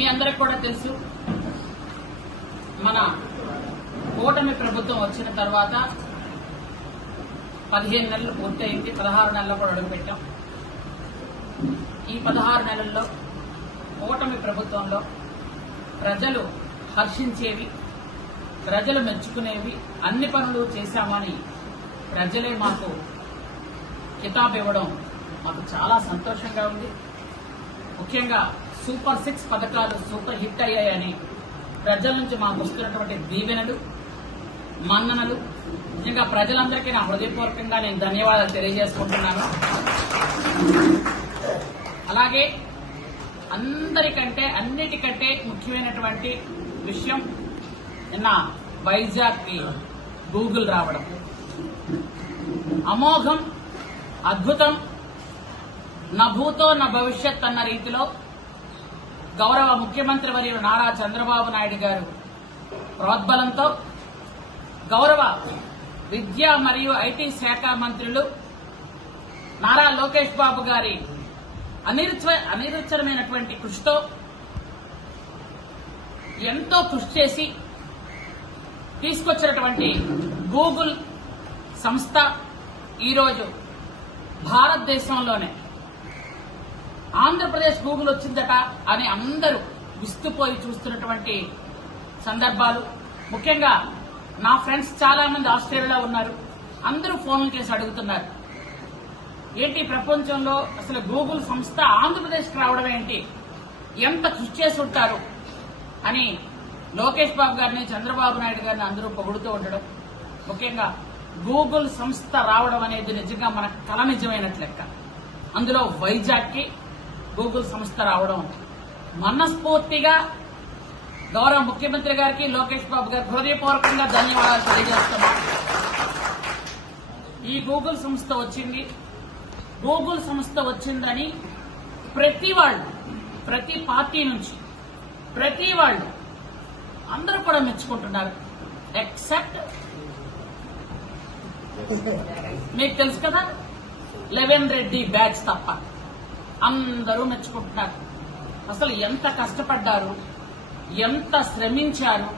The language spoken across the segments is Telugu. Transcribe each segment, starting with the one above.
మీ అందరికి కూడా తెలుసు, మన కూటమి ప్రభుత్వం వచ్చిన తర్వాత 15 నెలలు పూర్తయింది. 16 నెలలు కూడా అడుగుపెట్టాం. ఈ 16 నెలల్లో కూటమి ప్రభుత్వంలో ప్రజలు హర్షించేవి, ప్రజలు మెచ్చుకునేవి అన్ని పనులు చేశామని ప్రజలే మాకు కితాబు ఇవ్వడం మాకు చాలా సంతోషంగా ఉంది. ముఖ్యంగా సూపర్ 6 పథకాలు సూపర్ హిట్ అయ్యాయని ప్రజల నుంచి మాకు వస్తున్నటువంటి దీవెనలు, మన్ననలు నిజంగా ప్రజలందరికీ నా హృదయపూర్వకంగా నేను ధన్యవాదాలు తెలియజేసుకుంటున్నాను. అలాగే అన్నిటికంటే ముఖ్యమైనటువంటి విషయం నిన్న వైజాగ్ కి గూగుల్ రావడం అమోఘం, అద్భుతం, నా భూతో నా భవిష్యత్ అన్న రీతిలో గౌరవ ముఖ్యమంత్రి వర్యులు నారా చంద్రబాబు నాయుడు గారు ప్రోద్బలంతో గౌరవ విద్యా మరియు ఐటీ శాఖ మంత్రులు నారా లోకేష్ బాబు గారి అనిరుచ్చరమైనటువంటి కృషితో ఎంతో కృషి చేసి తీసుకొచ్చినటువంటి గూగుల్ సంస్థ ఈరోజు భారతదేశంలోనే ఆంధ్రప్రదేశ్ గూగుల్ వచ్చిందట అని అందరూ విస్తుపోయి చూస్తున్నటువంటి సందర్భాలు. ముఖ్యంగా నా ఫ్రెండ్స్ చాలా మంది ఆస్ట్రేలియాలో ఉన్నారు. అందరూ ఫోన్లు చేసి అడుగుతున్నారు, ఏంటి ప్రపంచంలో అసలు గూగుల్ సంస్థ ఆంధ్రప్రదేశ్కి రావడం ఏంటి, ఎంత కృషి చేసి ఉంటారు అని లోకేష్ బాబు గారిని, చంద్రబాబు నాయుడు గారిని అందరూ పొగుడుతూ ఉండడం. ముఖ్యంగా గూగుల్ సంస్థ రావడం అనేది నిజంగా మన కల నిజమైనట్లు లెక్క. అందులో వైజాగ్ కి గూగుల్ సంస్థ రావడం మనస్ఫూర్తిగా గౌరవ ముఖ్యమంత్రి గారికి, లోకేష్ బాబు గారికి హృదయపూర్వకంగా ధన్యవాదాలు తెలియజేస్తున్నాం. ఈ గూగుల్ సంస్థ వచ్చింది, గూగుల్ సంస్థ వచ్చిందని ప్రతి పార్టీ నుంచి ప్రతి వాళ్ళు అందరూ కూడా మెచ్చుకుంటున్నారు. ఎక్సెప్ట్ మీకు తెలుసు కదా, లెవెన్ రెడ్డి బ్యాచ్ తప్ప అందరూ మెచ్చుకుంటున్నారు. అసలు ఎంత కష్టపడ్డారు, ఎంత శ్రమించారు,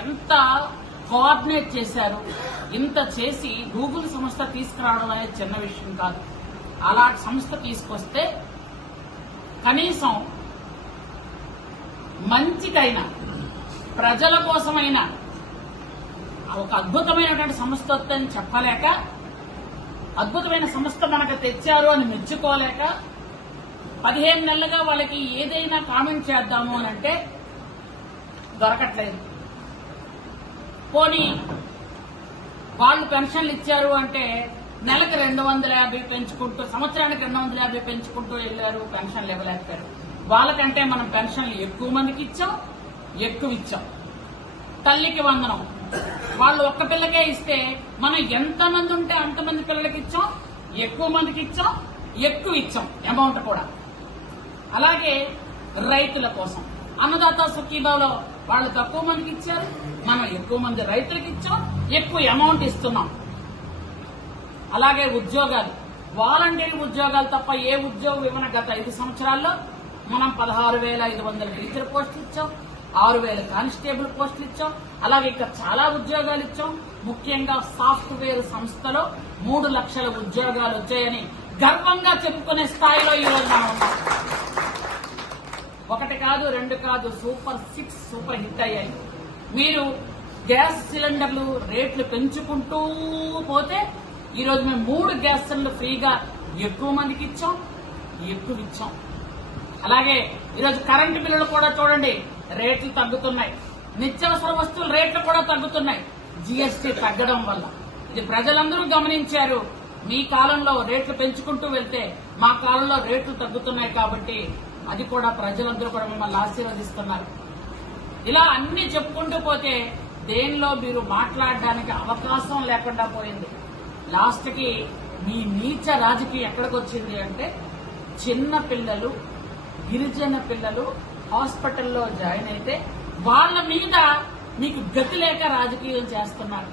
ఎంత కోఆర్డినేట్ చేశారు. ఇంత చేసి గూగుల్ సంస్థ తీసుకురావడం అనేది చిన్న విషయం కాదు. అలాంటి సంస్థ తీసుకొస్తే కనీసం మంచికైనా ప్రజల కోసమైనా ఒక అద్భుతమైనటువంటి సంస్థ వస్తుందని చెప్పలేక, అద్భుతమైన సంస్థ మనకు తెచ్చారు అని మెచ్చుకోలేక 15 నెలలుగా వాళ్ళకి ఏదైనా కామెంట్ చేద్దాము అని అంటే దొరకట్లేదు. పోనీ వాళ్ళు పెన్షన్లు ఇచ్చారు అంటే నెలకు 250 పెంచుకుంటూ, సంవత్సరానికి 250 పెంచుకుంటూ వెళ్లారు, పెన్షన్లు ఇవ్వలేకపోయారు. వాళ్ళకంటే మనం పెన్షన్లు ఎక్కువ మందికి ఇచ్చాం. తల్లికి వందనం వాళ్ళు ఒక్క పిల్లకే ఇస్తే మనం ఎంతమంది ఉంటే అంతమంది పిల్లలకి ఇచ్చాం, ఎక్కువ మందికి ఇచ్చాం, ఎక్కువ ఇచ్చాం అమౌంట్ కూడా. అలాగే రైతుల కోసం అన్నదాత సుఖీభావలో వాళ్ళు తక్కువ మందికి ఇచ్చారు, మనం ఎక్కువ మంది రైతులకు ఇచ్చాం, ఎక్కువ అమౌంట్ ఇస్తున్నాం. అలాగే ఉద్యోగాలు, వాలంటీర్ ఉద్యోగాలు తప్ప ఏ ఉద్యోగం ఇవ్వన గత 5 సంవత్సరాల్లో మనం 16,500 టీచర్ పోస్టులు ఇచ్చాం, 6,000 కానిస్టేబుల్ పోస్టులు ఇచ్చాం. అలాగే ఇంకా చాలా ఉద్యోగాలు ఇచ్చాం. ముఖ్యంగా సాఫ్ట్వేర్ సంస్థలో 3 లక్షల ఉద్యోగాలు వచ్చాయని గర్వంగా చెప్పుకునే స్థాయిలో ఈ రోజు మనం ఉన్నాం. 1 కాదు 2 కాదు, సూపర్ 6 సూపర్ హిట్ అయ్యాయి. మీరు గ్యాస్ సిలిండర్లు రేట్లు పెంచుకుంటూ పోతే ఈరోజు మేము 3 గ్యాస్ సిలిండర్లు ఫ్రీగా ఎక్కువ మందికి ఇచ్చాం. అలాగే ఈరోజు కరెంటు బిల్లులు కూడా చూడండి, రేట్లు తగ్గుతున్నాయి. నిత్యావసర వస్తువుల రేట్లు కూడా తగ్గుతున్నాయి జీఎస్టీ తగ్గడం వల్ల. ఇది ప్రజలందరూ గమనించారు. మీ కాలంలో రేట్లు పెంచుకుంటూ వెళ్తే మా కాలంలో రేట్లు తగ్గుతున్నాయి కాబట్టి అది కూడా ప్రజలందరూ కూడా మిమ్మల్ని ఆశీర్వదిస్తున్నారు. ఇలా అన్ని చెప్పుకుంటూ పోతే దేనిలో మీరు మాట్లాడడానికి అవకాశం లేకుండా పోయింది. లాస్ట్ కి మీ నీచ రాజకీయం ఎక్కడికి వచ్చింది అంటే, చిన్న పిల్లలు, గిరిజన పిల్లలు హాస్పిటల్లో జాయిన్ అయితే వాళ్ళ మీద మీకు గతి లేక రాజకీయం చేస్తున్నారు.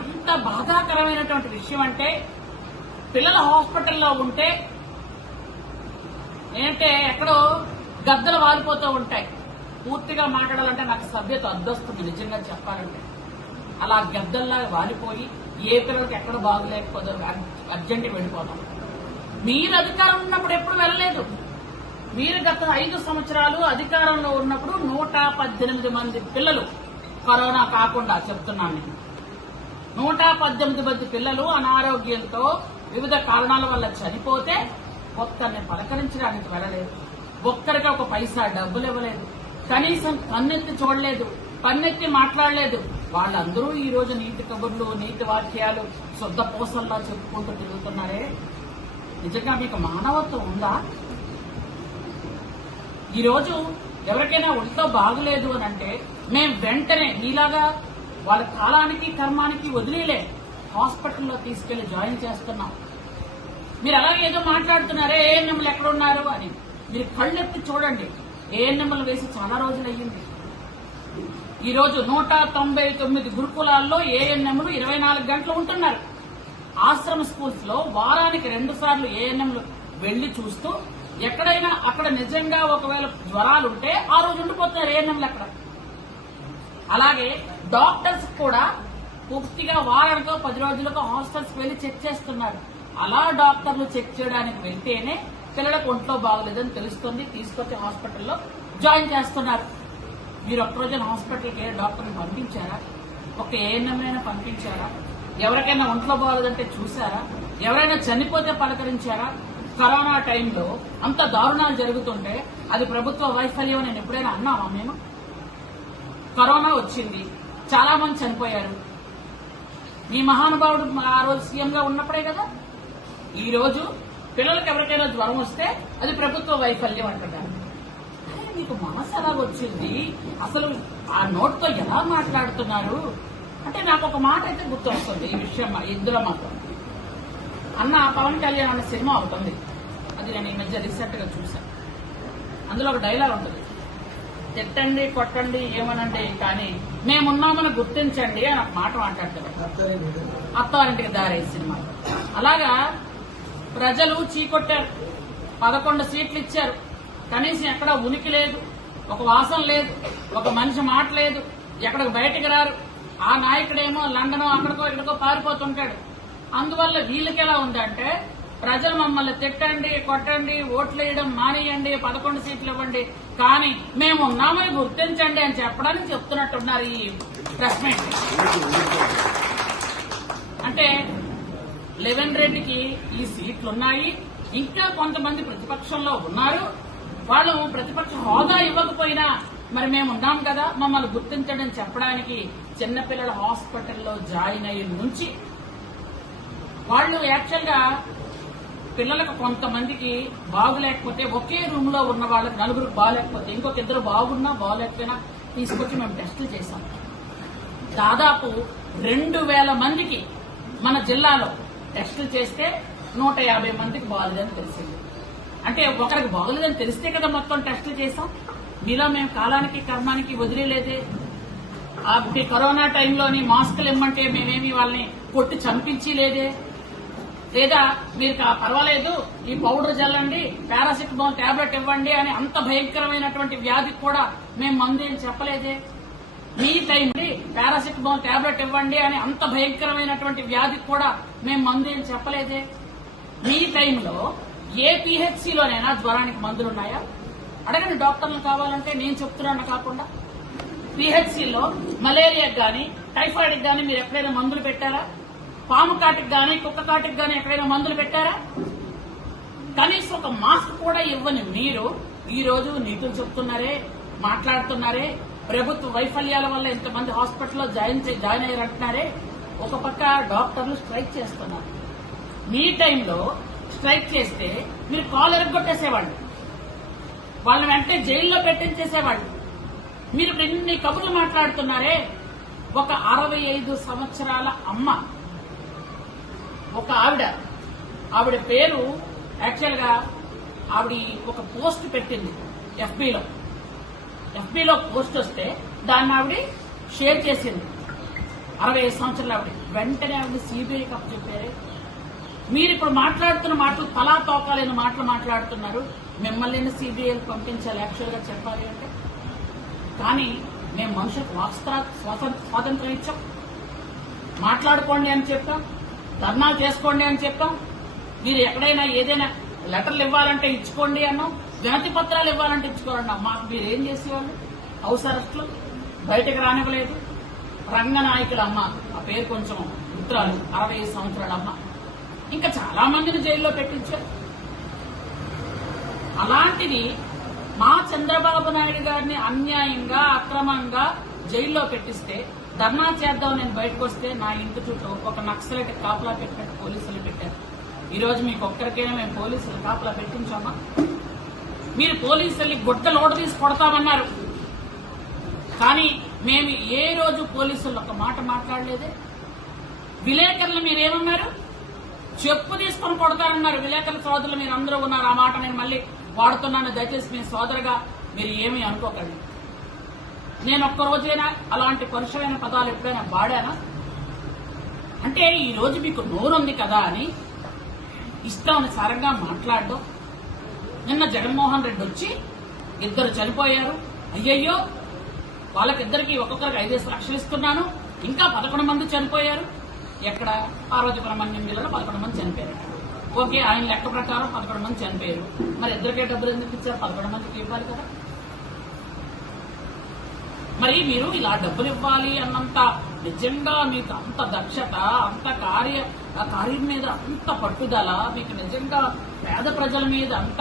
ఎంత బాధాకరమైనటువంటి విషయం అంటే, పిల్లల హాస్పిటల్లో ఉంటే ఏంటంటే ఎక్కడో గద్దలు వాలిపోతూ ఉంటాయి. పూర్తిగా మాట్లాడాలంటే నాకు సభ్యత అద్దొస్తుంది నిజంగా చెప్పాలంటే. అలా గద్దల్లాగా వాలిపోయి ఏ పిల్లలకి ఎక్కడ బాగులేకపోతే అర్జెంట్గా వెళ్ళిపోతాం. మీరు అధికారం ఉన్నప్పుడు ఎప్పుడు వెళ్ళలేదు. మీరు గత 5 సంవత్సరాలు అధికారంలో ఉన్నప్పుడు 118 మంది పిల్లలు కరోనా కాకుండా చెప్తున్నాను నేను. 118 మంది పిల్లలు అనారోగ్యంతో వివిధ కారణాల వల్ల చనిపోతే ఒక్కరిని పలకరించడానికి వెళ్ళలేదు. ఒక్కరికి ఒక పైసా డబ్బులు ఇవ్వలేదు. కనీసం కన్నెత్తి చూడలేదు, పన్నెత్తి మాట్లాడలేదు. వాళ్ళందరూ ఈ రోజు నీతి కబుర్లు, నీతి వాక్యాలు శుద్ధ పూసల్లా చెప్పుకుంటూ తిరుగుతున్నారే. నిజంగా మీకు మానవత్వం ఉందా? ఈ రోజు ఎవరికైనా ఒంట్లో బాగులేదు అని అంటే మేము వెంటనే మీలాగా వాళ్ళ కాలానికి కర్మానికి వదిలేలే హాస్పిటల్లో తీసుకెళ్లి జాయిన్ చేస్తున్నాం. మీరు అలాగే ఏదో మాట్లాడుతున్నారే ఏఎన్ఎంలు ఎక్కడున్నారు అని. మీరు కళ్ళెప్పి చూడండి. ఏఎన్ఎంలు వేసి చాలా రోజులు అయ్యింది. ఈ రోజు 199 గురుకులాల్లో ఏఎన్ఎంలు 24 గంటలు ఉంటున్నారు. ఆశ్రమ స్కూల్స్ లో వారానికి 2 సార్లు ఏఎన్ఎంలు వెళ్లి చూస్తూ ఎక్కడైనా అక్కడ నిజంగా ఒకవేళ జ్వరాలుంటే ఆ రోజు ఉండిపోతున్నారు ఏఎన్ఎంలు అక్కడ. అలాగే డాక్టర్స్ కూడా పూర్తిగా వారానికో 10 రోజులకో హాస్టల్స్ వెళ్లి చెక్ చేస్తున్నారు. అలా డాక్టర్లు చెక్ చేయడానికి వెళ్తేనే పిల్లలకు ఒంట్లో బాగలేదని తెలుస్తుంది, తీసుకొచ్చి హాస్పిటల్లో జాయిన్ చేస్తున్నారు. మీరు ఒక్కరోజైనా హాస్పిటల్కి డాక్టర్ని పంపించారా? ఒక ఏఎన్ఎంఐనా పంపించారా? ఎవరికైనా ఒంట్లో బాగలేదంటే చూసారా? ఎవరైనా చనిపోతే పలకరించారా? కరోనా టైంలో అంత దారుణాలు జరుగుతుంటే అది ప్రభుత్వ వైఫల్యం నేను ఎప్పుడైనా అన్నామా మేము? కరోనా వచ్చింది, చాలా మంది చనిపోయారు. మీ మహానుభావుడు ఆ రోజు సీఎంగా ఉన్నప్పుడే కదా. ఈ రోజు పిల్లలకు ఎవరికైనా జ్వరం వస్తే అది ప్రభుత్వ వైఫల్యం అంటున్నారు. అరే మీకు మనసు ఎలాగొచ్చింది? అసలు ఆ నోట్తో ఎలా మాట్లాడుతున్నారు అంటే నాకు ఒక మాట అయితే గుర్తు వస్తుంది ఈ విషయం. ఇందులో మాత్రం అన్న పవన్ కళ్యాణ్ అన్న సినిమా అవుతుంది, అది నేను ఈ మధ్య రీసెంట్ గా చూశాను. అందులో ఒక డైలాగ్ ఉంటుంది, తిట్టండి కొట్టండి ఏమనండి కానీ మేమున్నామని గుర్తించండి అని ఒక మాట మాట్లాడతారు. అత్తారింటికి దారే సినిమా. అలాగా ప్రజలు చీకొట్టారు, 11 సీట్లు ఇచ్చారు. కనీసం ఎక్కడ ఉనికి లేదు, ఒక వాసన లేదు, ఒక మనిషి మాట లేదు, ఎక్కడికి బయటకు రారు. ఆ నాయకుడేమో లండనో అక్కడికో ఇక్కడికో పారిపోతుంటాడు. అందువల్ల వీళ్ళకి ఎలా ఉందంటే ప్రజలు మమ్మల్ని తిట్టండి కొట్టండి ఓట్లు వేయడం మానేయండి 11 సీట్లు ఇవ్వండి కానీ మేము ఉన్నామని గుర్తించండి అని చెప్పడానికి చెప్తున్నట్టున్నారు ఈ ప్రెస్ మీట్. అంటే లెవెన్ రెడ్డికి ఈ సీట్లున్నాయి, ఇంకా కొంతమంది ప్రతిపక్షంలో ఉన్నారు. వాళ్ళు ప్రతిపక్ష హోదా ఇవ్వకపోయినా మరి మేము ఉన్నాం కదా మమ్మల్ని గుర్తించడం చెప్పడానికి చిన్నపిల్లల హాస్పిటల్లో జాయిన్ అయ్యి నుంచి వాళ్ళు యాక్చువల్ గా పిల్లలకు కొంతమందికి బాగులేకపోతే ఒకే రూమ్ లో ఉన్న వాళ్ళకి 4 బాగాలేకపోతే ఇంకొక 2 బాగున్నా బాగాలేకపోయినా తీసుకొచ్చి మేము టెస్టులు చేశాం. దాదాపు 2000 మందికి మన జిల్లాలో టెస్టులు చేస్తే 150 మందికి బాగలేదని తెలిసింది. అంటే ఒకరికి బాగలేదని తెలిస్తే కదా మొత్తం టెస్టులు చేశాం. మీలో మేము కాలానికి కర్మానికి వదిలేలేదే. అప్పుడు కరోనా టైంలోని మాస్కులు ఇమ్మంటే మేమేమి వాళ్ళని కొట్టి చంపించి లేదే. లేదా మీరు పర్వాలేదు ఈ పౌడర్ చల్లండి పారాసిటమాల్ టాబ్లెట్ ఇవ్వండి అని అంత భయంకరమైనటువంటి వ్యాధికి కూడా మేము మందు ఏం చెప్పలేదే. మీ టైం పారాసిటమాల్ టాబ్లెట్ ఇవ్వండి అని అంత భయంకరమైనటువంటి వ్యాధికి కూడా మేము మందు ఏం చెప్పలేదే. మీ టైంలో ఏ పీహెచ్సీలోనైనా జ్వరానికి మందులున్నాయా? అడగండి డాక్టర్లు కావాలంటే, నేను చెప్తున్నాను కాకుండా. పీహెచ్సీలో మలేరియాకి గానీ టైఫాయిడ్కి గానీ మీరు ఎక్కడైనా మందులు పెట్టారా? పాము కాటికి గానీ కుక్క కాటికి గానీ ఎక్కడైనా మందులు పెట్టారా? కనీసం ఒక మాస్క్ కూడా ఇవ్వని మీరు ఈ రోజు నీతులు చెప్తున్నారే, మాట్లాడుతున్నారే. ప్రభుత్వ వైఫల్యాల వల్ల ఇంతమంది హాస్పిటల్లో జాయిన్ అయ్యారంటున్నారే. ఒక పక్క డాక్టర్లు స్ట్రైక్ చేస్తున్నారు. మీ టైంలో స్ట్రైక్ చేస్తే మీరు కాలు ఎరగొట్టేసేవాళ్ళు, వాళ్ళని వెంటనే జైల్లో పెట్టించేసేవాళ్ళు. మీరు ఇప్పుడు ఇన్ని కబుర్లు మాట్లాడుతున్నారే. ఒక 65 సంవత్సరాల అమ్మ, ఒక ఆవిడ పేరు యాక్చువల్ గా ఆవిడ ఒక పోస్ట్ పెట్టింది ఎఫ్బీలో పోస్ట్ వస్తే దాన్ని ఆవిడ షేర్ చేసింది. 65 సంవత్సరాలు ఆవిడ. వెంటనే ఆవిడ సిబిఐకి అప్పచెప్పారే. మీరు ఇప్పుడు మాట్లాడుతున్న మాటలు తలా తోకాలేని మాటలు మాట్లాడుతున్నారు. మిమ్మల్ని సిబిఐకి పంపించాలి యాక్చువల్ గా చెప్పాలి అంటే. కానీ మేము మనుషులకు స్వాతంత్రం ఇచ్చాం, మాట్లాడుకోండి అని చెప్పాం, ధర్నాలు చేసుకోండి అని చెప్పాం. మీరు ఎక్కడైనా ఏదైనా లెటర్లు ఇవ్వాలంటే ఇచ్చుకోండి అన్నాం, వినతి పత్రాలు ఇవ్వాలంటే ఇచ్చుకోవాలన్నాం. మాకు మీరు ఏం చేసేవాళ్ళు? హౌస్ అరెస్టులు, బయటకు రానివ్వలేదు. రంగనాయకుల అమ్మ, ఆ పేరు కొంచెం ఉత్తరాలు, 65 సంవత్సరాల అమ్మ, ఇంకా చాలా మందిని జైల్లో పెట్టించారు. అలాంటిది మా చంద్రబాబు నాయుడు గారిని అన్యాయంగా అక్రమంగా జైల్లో పెట్టిస్తే ధర్నా చేద్దాం నేను బయటకు వస్తే నా ఇంటి చుట్టూ ఒక నక్సలైట్ కాపలా పెట్టినట్టు పోలీసులు పెట్టారు. ఈ రోజు మీకు ఒక్కరికైనా మేము పోలీసులు కాపలా పెట్టించామా? మీరు పోలీసుల్ని గుడ్డ లోటు తీసి కొడతామన్నారు, కానీ మేము ఏ రోజు పోలీసులు ఒక మాట మాట్లాడలేదే. విలేకరులు మీరేమన్నారు? చెప్పు తీసుకొని కొడతారన్నారు. విలేకరుల సోదరులు మీరు అందరూ ఉన్నారు. ఆ మాట నేను మళ్ళీ వాడుతున్నాను, దయచేసి మీ సోదరుగా మీరు ఏమీ అనుకోకండి. నేను ఒక్క రోజైనా అలాంటి పరుషమైన పదాలు ఎప్పుడైనా వాడానా? అంటే ఈ రోజు మీకు నోరుంది కదా అని ఇష్టానుసారంగా మాట్లాడడం. నిన్న జగన్మోహన్ రెడ్డి వచ్చి 2 చనిపోయారు, అయ్యయ్యో వాళ్ళకిద్దరికి ఒక్కొక్కరికి 5 లక్షలు ఇస్తున్నాను, ఇంకా 11 మంది చనిపోయారు. ఎక్కడ? పార్వతీపురం జిల్లాలో 11 మంది చనిపోయారు. ఓకే, ఆయన లెక్క ప్రకారం 11 మంది చనిపోయారు. మరి ఇద్దరికే డబ్బులు ఎందుకు ఇచ్చారు? 11 మందికి ఇవ్వాలి కదా. మరి మీరు ఇలా డబ్బులు ఇవ్వాలి అన్నంత నిజంగా మీకు అంత దక్షత, అంత కార్యం మీద అంత పట్టుదల, మీకు నిజంగా పేద ప్రజల మీద అంత